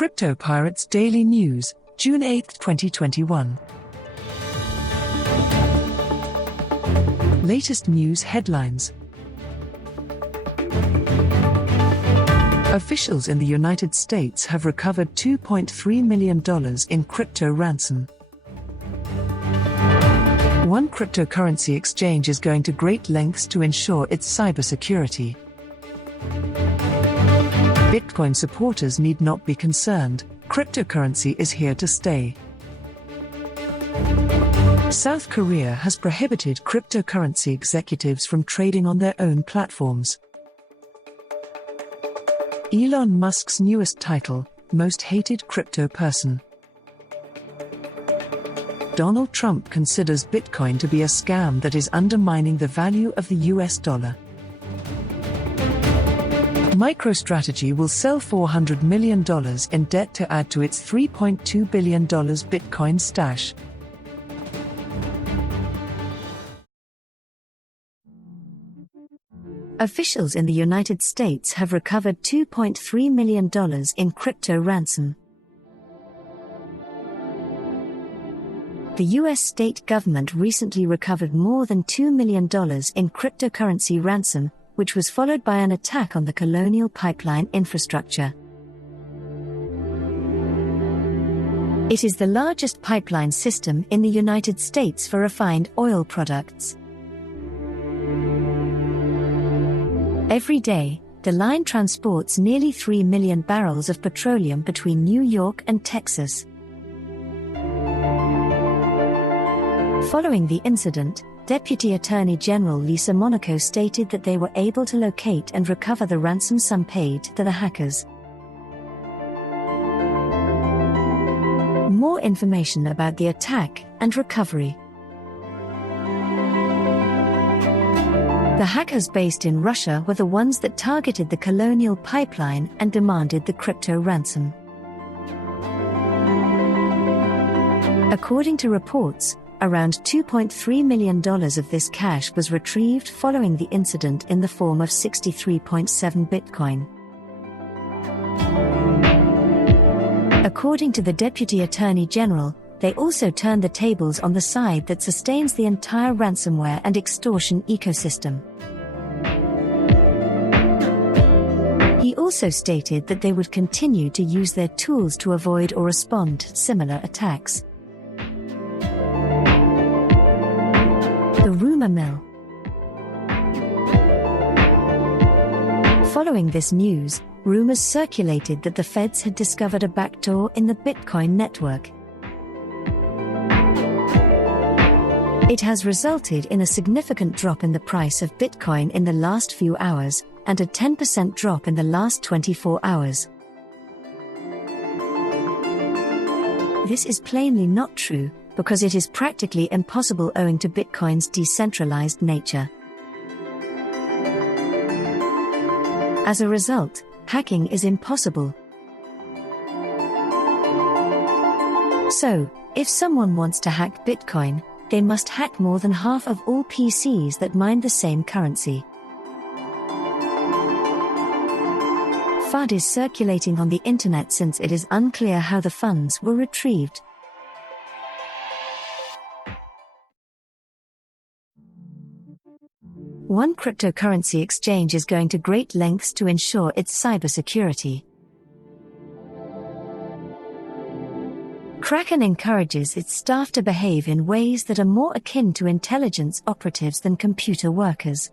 Crypto Pirates Daily News, June 8, 2021. Latest news headlines. Officials in the United States have recovered $2.3 million in crypto ransom. One cryptocurrency exchange is going to great lengths to ensure its cybersecurity. Bitcoin supporters need not be concerned, cryptocurrency is here to stay. South Korea has prohibited cryptocurrency executives from trading on their own platforms. Elon Musk's newest title, Most Hated Crypto Person. Donald Trump considers Bitcoin to be a scam that is undermining the value of the US dollar. MicroStrategy will sell $400 million in debt to add to its $3.2 billion Bitcoin stash. Officials in the United States have recovered $2.3 million in crypto ransom. The U.S. state government recently recovered more than $2 million in cryptocurrency ransom, which was followed by an attack on the Colonial Pipeline infrastructure. It is the largest pipeline system in the United States for refined oil products. Every day, the line transports nearly 3 million barrels of petroleum between New York and Texas. Following the incident, Deputy Attorney General Lisa Monaco stated that they were able to locate and recover the ransom sum paid to the hackers. More information about the attack and recovery. The hackers based in Russia were the ones that targeted the Colonial Pipeline and demanded the crypto ransom. According to reports, around $2.3 million of this cash was retrieved following the incident in the form of 63.7 Bitcoin. According to the Deputy Attorney General, they also turned the tables on the side that sustains the entire ransomware and extortion ecosystem. He also stated that they would continue to use their tools to avoid or respond to similar attacks. The rumor mill. Following this news, rumors circulated that the feds had discovered a backdoor in the Bitcoin network. It has resulted in a significant drop in the price of Bitcoin in the last few hours, and a 10% drop in the last 24 hours. This is plainly not true, because it is practically impossible owing to Bitcoin's decentralized nature. As a result, hacking is impossible. So, if someone wants to hack Bitcoin, they must hack more than half of all PCs that mine the same currency. FUD is circulating on the internet since it is unclear how the funds were retrieved. One cryptocurrency exchange is going to great lengths to ensure its cybersecurity. Kraken encourages its staff to behave in ways that are more akin to intelligence operatives than computer workers.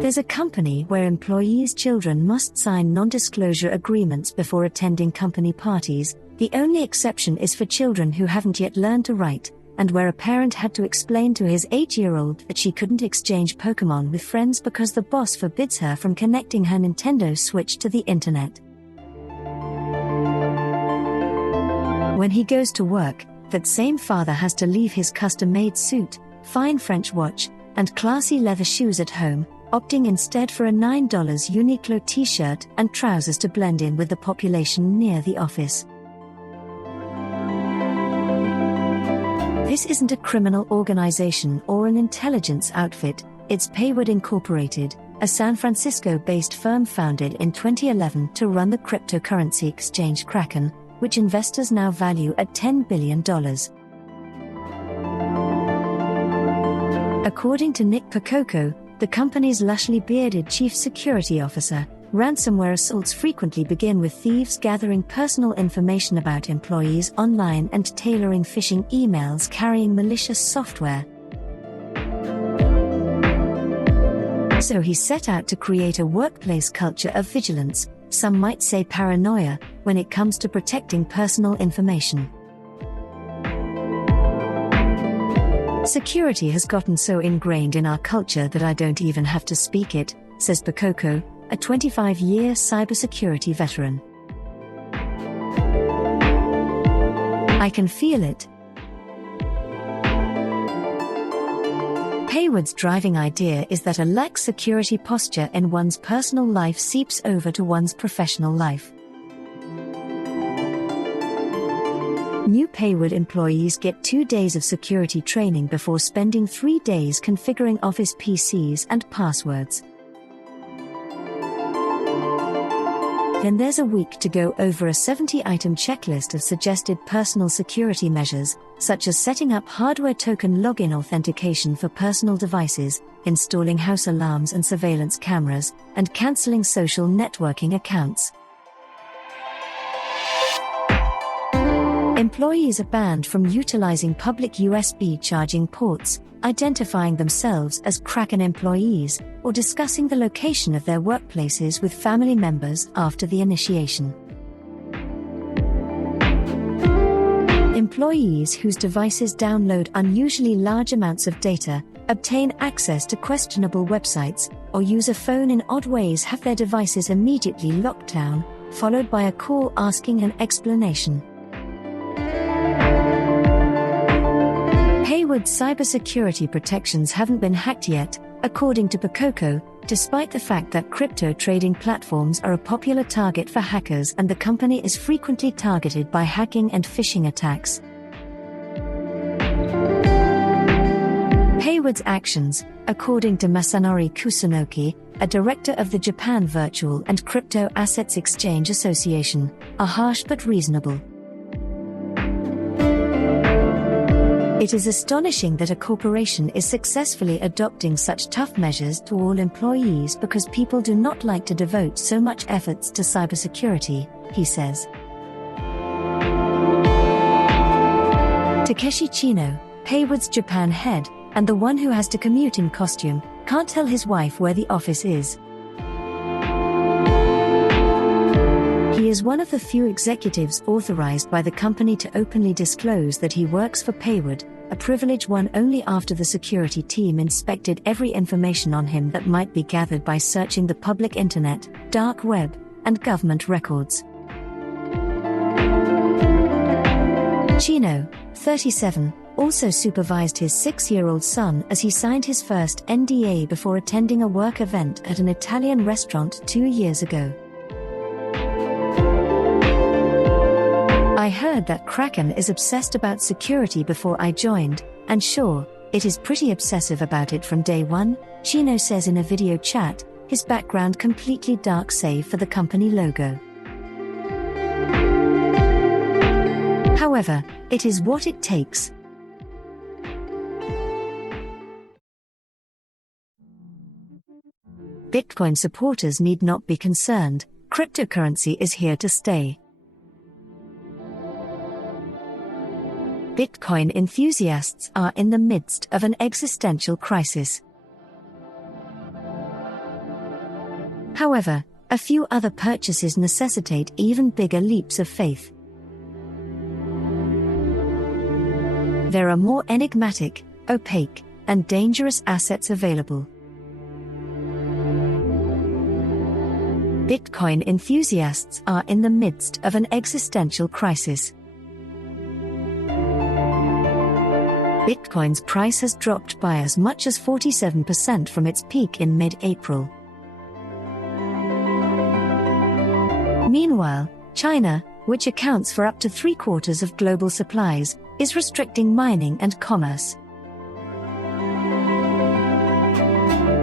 There's a company where employees' children must sign non-disclosure agreements before attending company parties. The only exception is for children who haven't yet learned to write, and where a parent had to explain to his 8-year-old that she couldn't exchange Pokémon with friends because the boss forbids her from connecting her Nintendo Switch to the internet. When he goes to work, that same father has to leave his custom-made suit, fine French watch, and classy leather shoes at home, opting instead for a $9 Uniqlo t-shirt and trousers to blend in with the population near the office. This isn't a criminal organization or an intelligence outfit, it's Payward Incorporated, a San Francisco-based firm founded in 2011 to run the cryptocurrency exchange Kraken, which investors now value at $10 billion. According to Nick Percoco, the company's lushly bearded chief security officer, ransomware assaults frequently begin with thieves gathering personal information about employees online and tailoring phishing emails carrying malicious software. So he set out to create a workplace culture of vigilance, some might say paranoia, when it comes to protecting personal information. Security has gotten so ingrained in our culture that I don't even have to speak it, says Percoco, a 25-year cybersecurity veteran. I can feel it. Haywood's driving idea is that a lax security posture in one's personal life seeps over to one's professional life. New Haywood employees get 2 days of security training before spending 3 days configuring office PCs and passwords. Then there's a week to go over a 70-item checklist of suggested personal security measures, such as setting up hardware token login authentication for personal devices, installing house alarms and surveillance cameras, and canceling social networking accounts. Employees are banned from utilizing public USB charging ports, identifying themselves as Kraken employees, or discussing the location of their workplaces with family members after the initiation. Employees whose devices download unusually large amounts of data, obtain access to questionable websites, or use a phone in odd ways have their devices immediately locked down, followed by a call asking an explanation. Haywood's cybersecurity protections haven't been hacked yet, according to Percoco, despite the fact that crypto trading platforms are a popular target for hackers and the company is frequently targeted by hacking and phishing attacks. Haywood's actions, according to Masanori Kusunoki, a director of the Japan Virtual and Crypto Assets Exchange Association, are harsh but reasonable. It is astonishing that a corporation is successfully adopting such tough measures to all employees because people do not like to devote so much efforts to cybersecurity, he says. Takeshi Chino, Haywood's Japan head, and the one who has to commute in costume, can't tell his wife where the office is. He is one of the few executives authorized by the company to openly disclose that he works for Haywood, a privilege won only after the security team inspected every information on him that might be gathered by searching the public internet, dark web, and government records. Chino, 37, also supervised his 6-year-old son as he signed his first NDA before attending a work event at an Italian restaurant 2 years ago. I heard that Kraken is obsessed about security before I joined, and sure, it is pretty obsessive about it from day one, Chino says in a video chat, his background completely dark save for the company logo. However, it is what it takes. Bitcoin supporters need not be concerned, cryptocurrency is here to stay. Bitcoin enthusiasts are in the midst of an existential crisis. However, a few other purchases necessitate even bigger leaps of faith. There are more enigmatic, opaque, and dangerous assets available. Bitcoin enthusiasts are in the midst of an existential crisis. Bitcoin's price has dropped by as much as 47% from its peak in mid-April. Meanwhile, China, which accounts for up to 3/4 of global supplies, is restricting mining and commerce.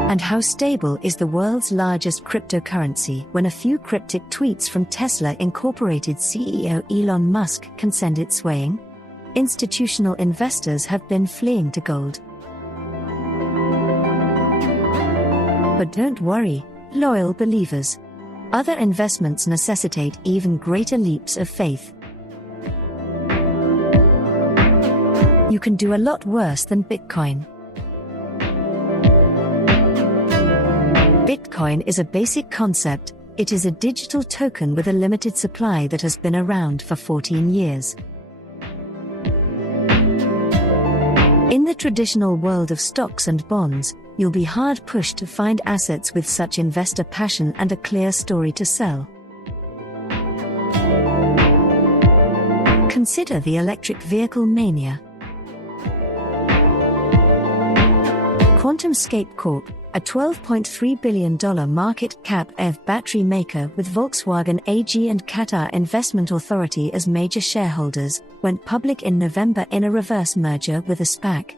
And how stable is the world's largest cryptocurrency when a few cryptic tweets from Tesla Incorporated CEO Elon Musk can send it swaying? Institutional investors have been fleeing to gold. But don't worry, loyal believers. Other investments necessitate even greater leaps of faith. You can do a lot worse than Bitcoin. Bitcoin is a basic concept. It is a digital token with a limited supply that has been around for 14 years. In the traditional world of stocks and bonds, you'll be hard-pushed to find assets with such investor passion and a clear story to sell. Consider the electric vehicle mania. QuantumScape Corp., a $12.3 billion market cap EV battery maker with Volkswagen AG and Qatar Investment Authority as major shareholders, went public in November in a reverse merger with a SPAC.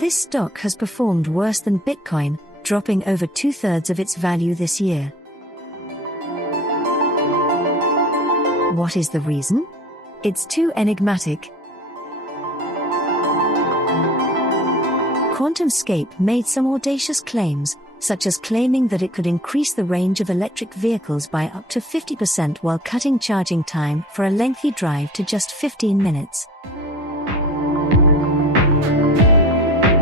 This stock has performed worse than Bitcoin, dropping over two-thirds of its value this year. What is the reason? It's too enigmatic. QuantumScape made some audacious claims, such as claiming that it could increase the range of electric vehicles by up to 50% while cutting charging time for a lengthy drive to just 15 minutes.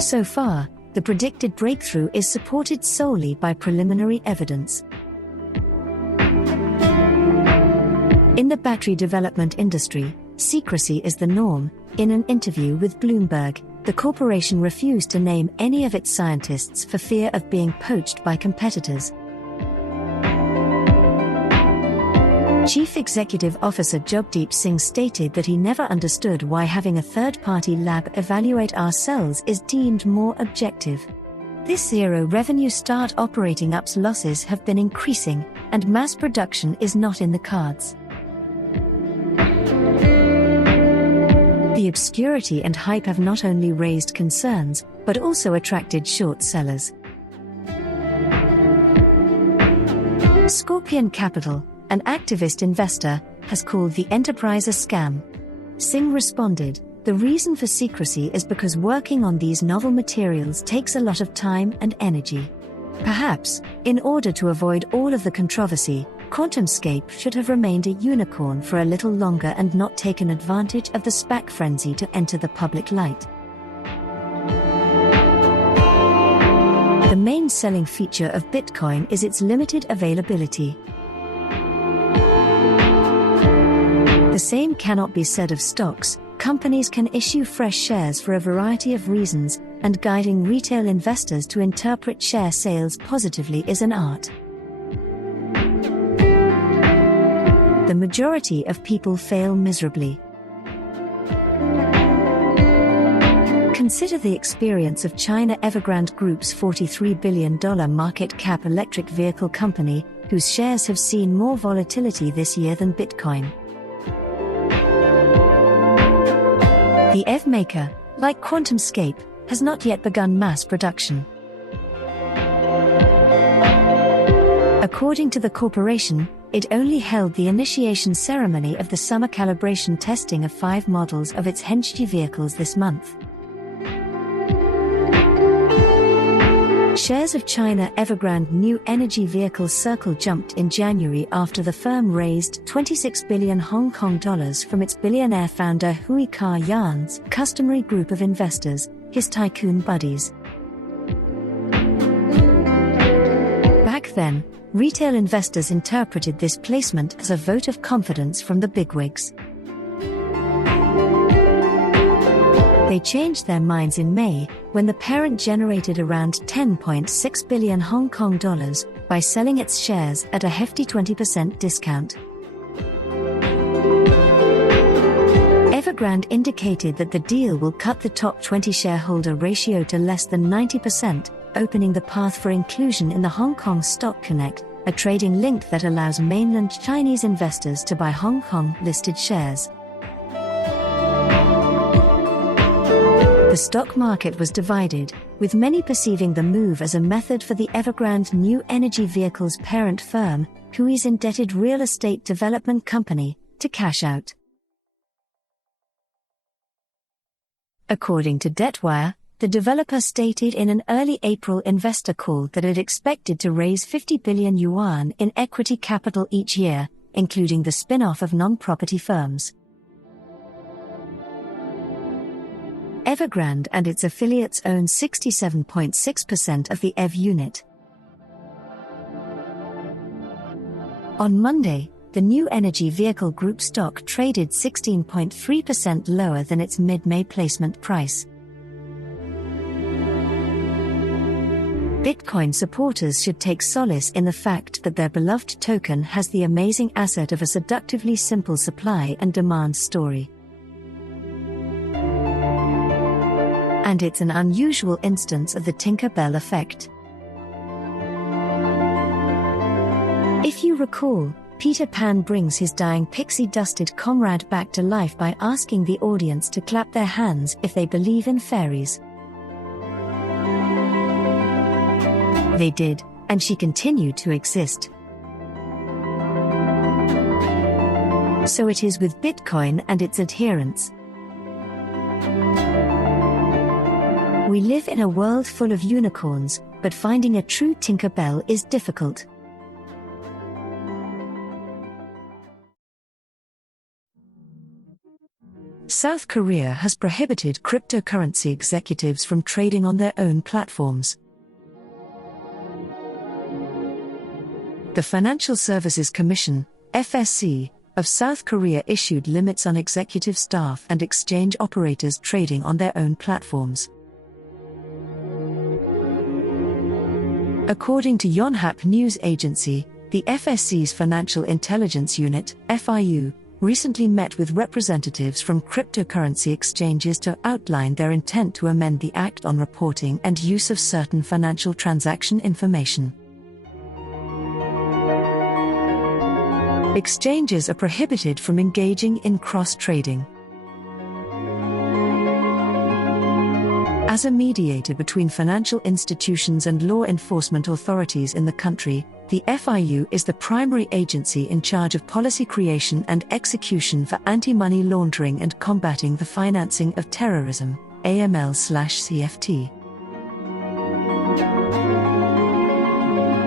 So far, the predicted breakthrough is supported solely by preliminary evidence. In the battery development industry, secrecy is the norm. In an interview with Bloomberg, the corporation refused to name any of its scientists for fear of being poached by competitors. Chief Executive Officer Jagdeep Singh stated that he never understood why having a third-party lab evaluate our cells is deemed more objective. This zero-revenue start operating up's losses have been increasing, and mass production is not in the cards. The obscurity and hype have not only raised concerns, but also attracted short sellers. Scorpion Capital, an activist investor, has called the enterprise a scam. Singh responded, "The reason for secrecy is because working on these novel materials takes a lot of time and energy. Perhaps, in order to avoid all of the controversy, QuantumScape should have remained a unicorn for a little longer and not taken advantage of the SPAC frenzy to enter the public light." The main selling feature of Bitcoin is its limited availability. The same cannot be said of stocks. Companies can issue fresh shares for a variety of reasons, and guiding retail investors to interpret share sales positively is an art. The majority of people fail miserably. Consider the experience of China Evergrande Group's $43 billion market cap electric vehicle company, whose shares have seen more volatility this year than Bitcoin. The EV maker, like QuantumScape, has not yet begun mass production. According to the corporation, it only held the initiation ceremony of the summer calibration testing of 5 models of its Hengqi vehicles this month. Shares of China Evergrande New Energy Vehicle Circle jumped in January after the firm raised 26 billion Hong Kong dollars from its billionaire founder Hui Ka-Yan's customary group of investors, his tycoon buddies. Back then, retail investors interpreted this placement as a vote of confidence from the bigwigs. They changed their minds in May, when the parent generated around 10.6 billion Hong Kong dollars by selling its shares at a hefty 20% discount. Evergrande indicated that the deal will cut the top 20 shareholder ratio to less than 90%, opening the path for inclusion in the Hong Kong Stock Connect, a trading link that allows mainland Chinese investors to buy Hong Kong-listed shares. The stock market was divided, with many perceiving the move as a method for the Evergrande New Energy Vehicles parent firm, WHO's indebted real estate development company, to cash out. According to Debtwire, the developer stated in an early April investor call that it expected to raise 50 billion yuan in equity capital each year, including the spin-off of non-property firms. Evergrande and its affiliates own 67.6% of the EV unit. On Monday, the New Energy Vehicle Group stock traded 16.3% lower than its mid-May placement price. Bitcoin supporters should take solace in the fact that their beloved token has the amazing asset of a seductively simple supply and demand story. And it's an unusual instance of the Tinker Bell effect. If you recall, Peter Pan brings his dying pixie-dusted comrade back to life by asking the audience to clap their hands if they believe in fairies. They did, and she continued to exist. So it is with Bitcoin and its adherents. We live in a world full of unicorns, but finding a true Tinkerbell is difficult. South Korea has prohibited cryptocurrency executives from trading on their own platforms. The Financial Services Commission, FSC, of South Korea issued limits on executive staff and exchange operators trading on their own platforms. According to Yonhap News Agency, the FSC's Financial Intelligence Unit, FIU, recently met with representatives from cryptocurrency exchanges to outline their intent to amend the Act on Reporting and Use of Certain Financial Transaction Information. Exchanges are prohibited from engaging in cross-trading. As a mediator between financial institutions and law enforcement authorities in the country, the FIU is the primary agency in charge of policy creation and execution for anti-money laundering and combating the financing of terrorism, AML/CFT.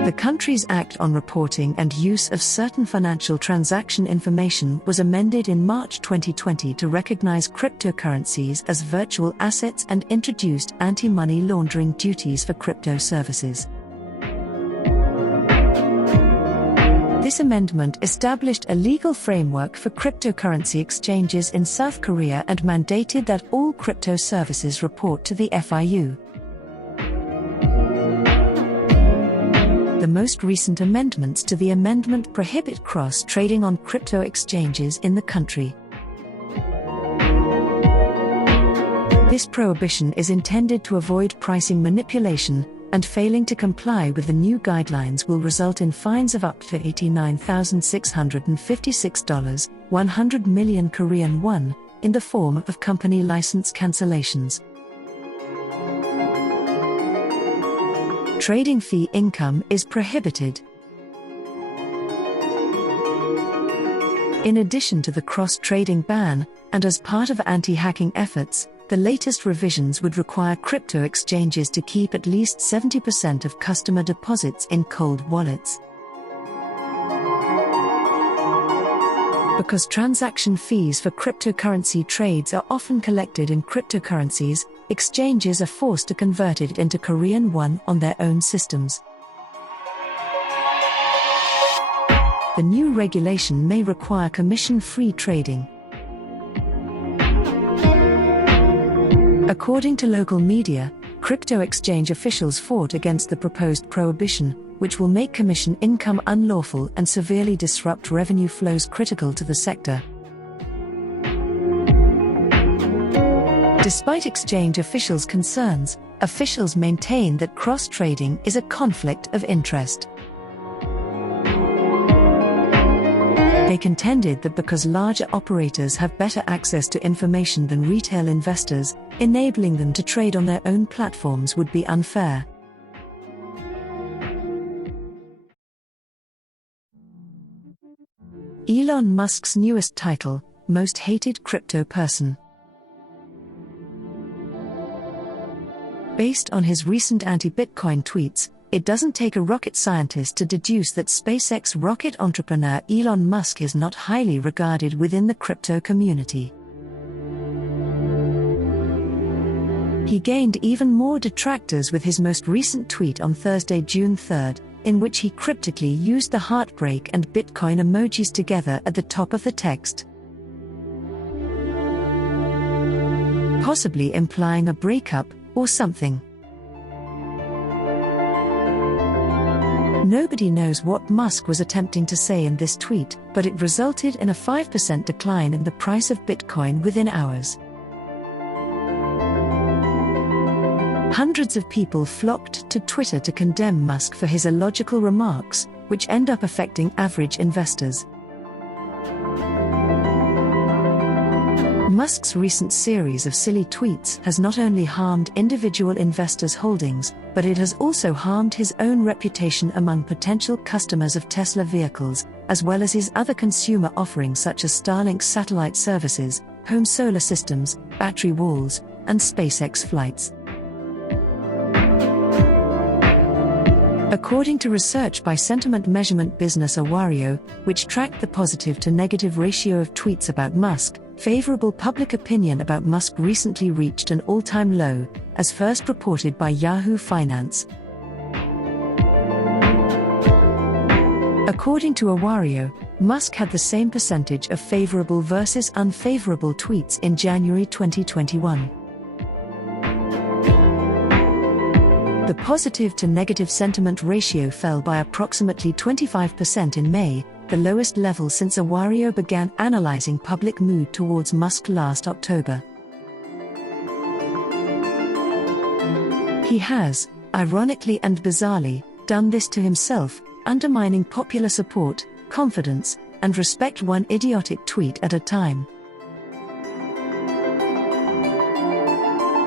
The country's Act on Reporting and Use of Certain Financial Transaction Information was amended in March 2020 to recognize cryptocurrencies as virtual assets and introduced anti-money laundering duties for crypto services. This amendment established a legal framework for cryptocurrency exchanges in South Korea and mandated that all crypto services report to the FIU. The most recent amendments to the amendment prohibit cross-trading on crypto exchanges in the country. This prohibition is intended to avoid pricing manipulation, and failing to comply with the new guidelines will result in fines of up to $89,656, 100 million Korean won, in the form of company license cancellations. Trading fee income is prohibited. In addition to the cross-trading ban, and as part of anti-hacking efforts, the latest revisions would require crypto exchanges to keep at least 70% of customer deposits in cold wallets. Because transaction fees for cryptocurrency trades are often collected in cryptocurrencies, exchanges are forced to convert it into Korean won on their own systems. The new regulation may require commission-free trading. According to local media, crypto exchange officials fought against the proposed prohibition, which will make commission income unlawful and severely disrupt revenue flows critical to the sector. Despite exchange officials' concerns, officials maintain that cross-trading is a conflict of interest. They contended that because larger operators have better access to information than retail investors, Enabling them to trade on their own platforms would be unfair. Elon Musk's newest title, Most Hated Crypto Person. Based on his recent anti-Bitcoin tweets, it doesn't take a rocket scientist to deduce that SpaceX rocket entrepreneur Elon Musk is not highly regarded within the crypto community. He gained even more detractors with his most recent tweet on Thursday, June 3, in which he cryptically used the heartbreak and Bitcoin emojis together at the top of the text, possibly implying a breakup or something. Nobody knows what Musk was attempting to say in this tweet, but it resulted in a 5% decline in the price of Bitcoin within hours. Hundreds of people flocked to Twitter to condemn Musk for his illogical remarks, which end up affecting average investors. Musk's recent series of silly tweets has not only harmed individual investors' holdings, but it has also harmed his own reputation among potential customers of Tesla vehicles, as well as his other consumer offerings such as Starlink satellite services, home solar systems, battery walls, and SpaceX flights. According to research by sentiment measurement business Awario, which tracked the positive to negative ratio of tweets about Musk, favorable public opinion about Musk recently reached an all-time low, as first reported by Yahoo Finance. According to Awario, Musk had the same percentage of favorable versus unfavorable tweets in January 2021. The positive to negative sentiment ratio fell by approximately 25% in May, the lowest level since Awario began analyzing public mood towards Musk last October. He has, ironically and bizarrely, done this to himself, undermining popular support, confidence, and respect one idiotic tweet at a time.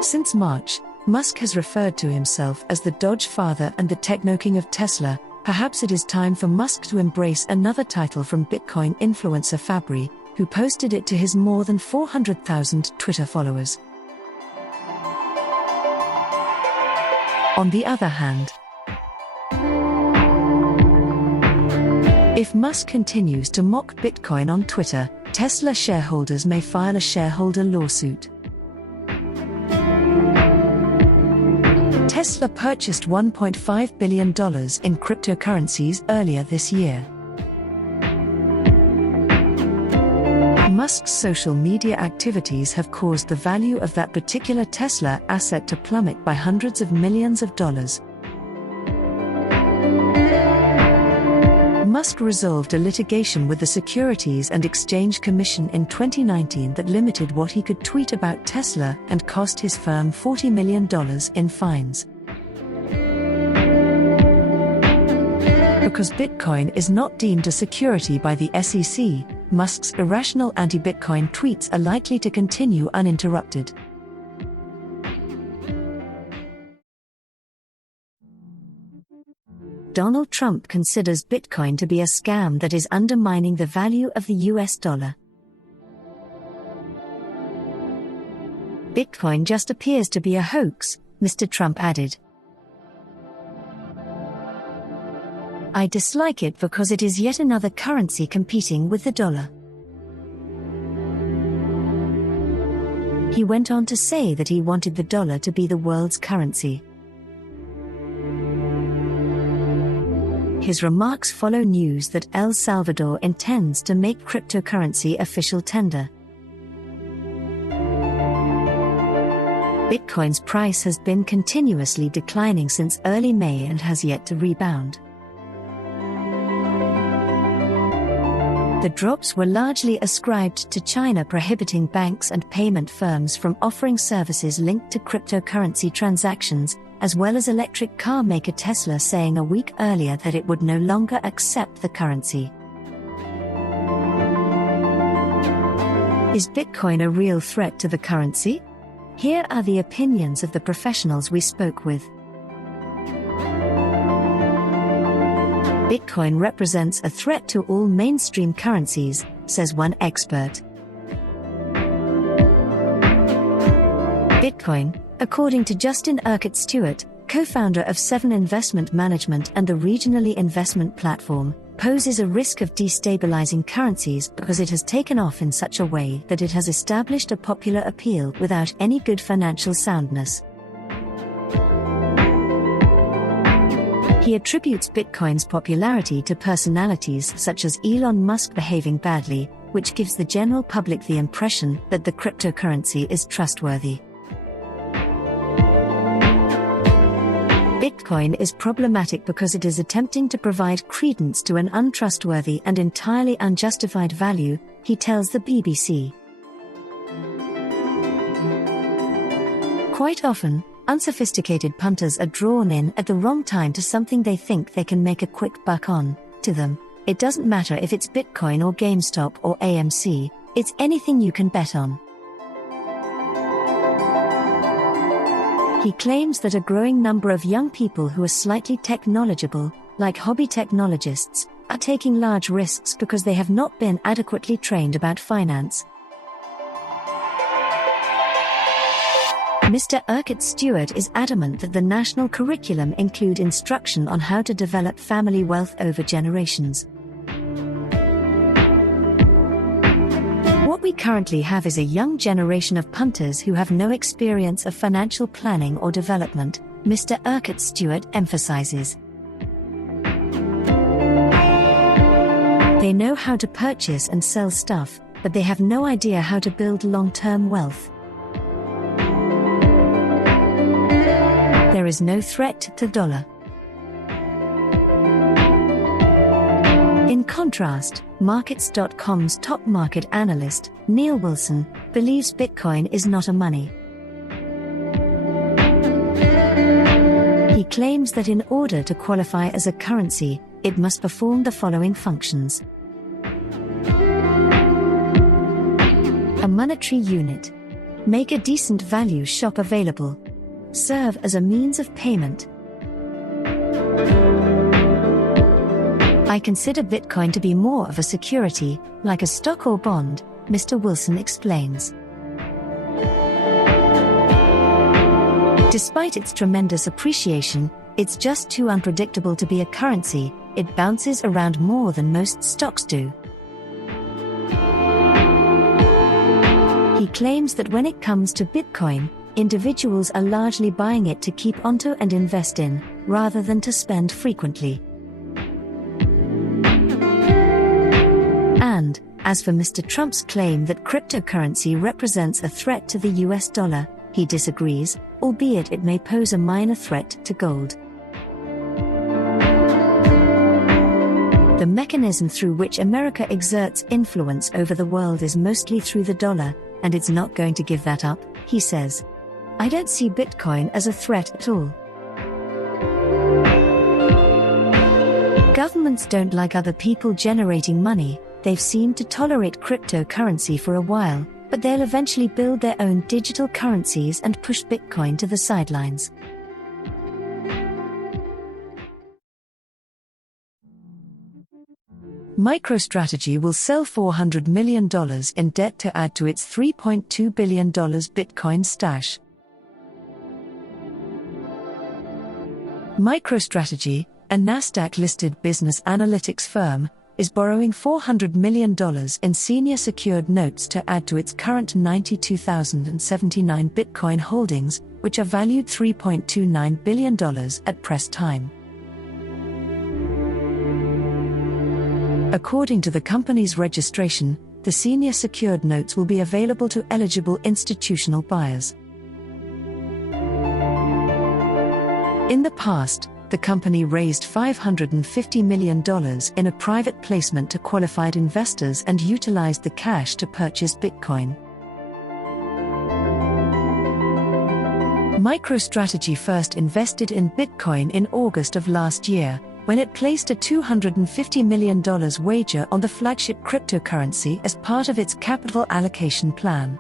Since March, Musk has referred to himself as the Dodge father and the techno king of Tesla. Perhaps it is time for Musk to embrace another title from Bitcoin influencer Fabry, who posted it to his more than 400,000 Twitter followers. On the other hand, if Musk continues to mock Bitcoin on Twitter, Tesla shareholders may file a shareholder lawsuit. Tesla purchased $1.5 billion in cryptocurrencies earlier this year. Musk's social media activities have caused the value of that particular Tesla asset to plummet by hundreds of millions of dollars. Musk resolved a litigation with the Securities and Exchange Commission in 2019 that limited what he could tweet about Tesla and cost his firm $40 million in fines. Because Bitcoin is not deemed a security by the SEC, Musk's irrational anti-Bitcoin tweets are likely to continue uninterrupted. Donald Trump considers Bitcoin to be a scam that is undermining the value of the US dollar. Bitcoin just appears to be a hoax, Mr. Trump added. I dislike it because it is yet another currency competing with the dollar. He went on to say that he wanted the dollar to be the world's currency. His remarks follow news that El Salvador intends to make cryptocurrency official tender. Bitcoin's price has been continuously declining since early May and has yet to rebound. The drops were largely ascribed to China prohibiting banks and payment firms from offering services linked to cryptocurrency transactions, as well as electric car maker Tesla saying a week earlier that it would no longer accept the currency. Is Bitcoin a real threat to the currency? Here are the opinions of the professionals we spoke with. Bitcoin represents a threat to all mainstream currencies, says one expert. Bitcoin, according to Justin Urquhart Stewart, co-founder of Seven Investment Management and the regionally investment platform, poses a risk of destabilizing currencies because it has taken off in such a way that it has established a popular appeal without any good financial soundness. He attributes Bitcoin's popularity to personalities such as Elon Musk behaving badly, which gives the general public the impression that the cryptocurrency is trustworthy. Bitcoin is problematic because it is attempting to provide credence to an untrustworthy and entirely unjustified value, he tells the BBC. Quite often, unsophisticated punters are drawn in at the wrong time to something they think they can make a quick buck on. To them, it doesn't matter if it's Bitcoin or GameStop or AMC, it's anything you can bet on. He claims that a growing number of young people who are slightly tech knowledgeable, like hobby technologists, are taking large risks because they have not been adequately trained about finance. Mr. Urquhart Stewart is adamant that the national curriculum include instruction on how to develop family wealth over generations. What we currently have is a young generation of punters who have no experience of financial planning or development, Mr. Urquhart Stewart emphasizes. They know how to purchase and sell stuff, but they have no idea how to build long-term wealth. There is no threat to the dollar. In contrast, Markets.com's top market analyst, Neil Wilson, believes Bitcoin is not a money. He claims that in order to qualify as a currency, it must perform the following functions. A monetary unit. Make a decent value shop available. Serve as a means of payment. I consider Bitcoin to be more of a security, like a stock or bond, Mr. Wilson explains. Despite its tremendous appreciation, it's just too unpredictable to be a currency. It bounces around more than most stocks do. He claims that when it comes to Bitcoin, individuals are largely buying it to keep onto and invest in, rather than to spend frequently. And, as for Mr. Trump's claim that cryptocurrency represents a threat to the US dollar, he disagrees, albeit it may pose a minor threat to gold. The mechanism through which America exerts influence over the world is mostly through the dollar, and it's not going to give that up, he says. I don't see Bitcoin as a threat at all. Governments don't like other people generating money. They've seemed to tolerate cryptocurrency for a while, but they'll eventually build their own digital currencies and push Bitcoin to the sidelines. MicroStrategy will sell $400 million in debt to add to its $3.2 billion Bitcoin stash. MicroStrategy, a Nasdaq-listed business analytics firm, is borrowing $400 million in senior secured notes to add to its current 92,079 Bitcoin holdings, which are valued $3.29 billion at press time. According to the company's registration, the senior secured notes will be available to eligible institutional buyers. In the past, the company raised $550 million in a private placement to qualified investors and utilized the cash to purchase Bitcoin. MicroStrategy first invested in Bitcoin in August of last year, when it placed a $250 million wager on the flagship cryptocurrency as part of its capital allocation plan.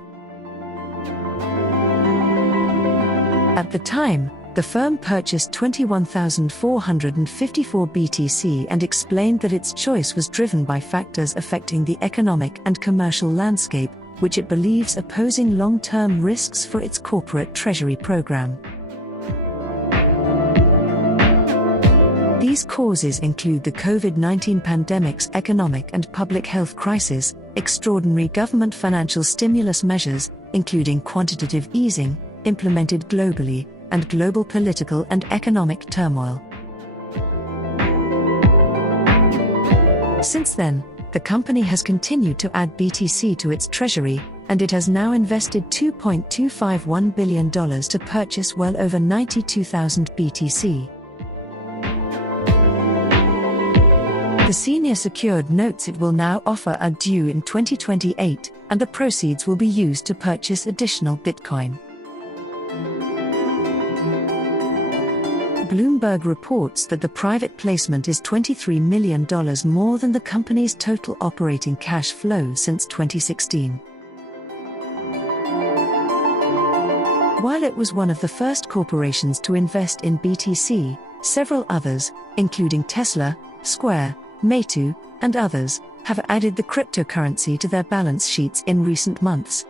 At the time, the firm purchased 21,454 BTC and explained that its choice was driven by factors affecting the economic and commercial landscape, which it believes are posing long-term risks for its corporate treasury program. These causes include the COVID-19 pandemic's economic and public health crisis, extraordinary government financial stimulus measures, including quantitative easing, implemented globally, and global political and economic turmoil. Since then, the company has continued to add BTC to its treasury, and it has now invested $2.251 billion to purchase well over 92,000 BTC. The senior secured notes it will now offer are due in 2028, and the proceeds will be used to purchase additional Bitcoin. Bloomberg reports that the private placement is $23 million more than the company's total operating cash flow since 2016. While it was one of the first corporations to invest in BTC, several others, including Tesla, Square, Meitu, and others, have added the cryptocurrency to their balance sheets in recent months.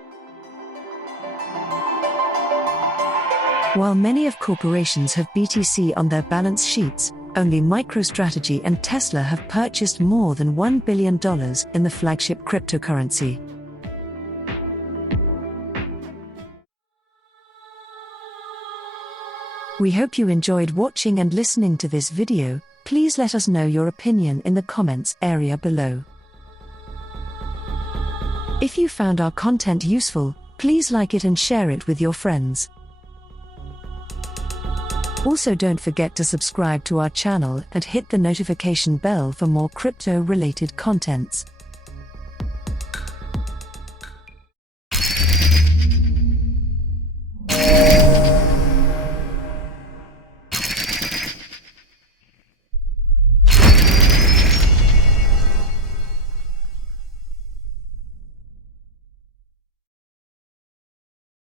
While many of corporations have BTC on their balance sheets, only MicroStrategy and Tesla have purchased more than $1 billion in the flagship cryptocurrency. We hope you enjoyed watching and listening to this video. Please let us know your opinion in the comments area below. If you found our content useful, please like it and share it with your friends. Also, don't forget to subscribe to our channel and hit the notification bell for more crypto-related contents.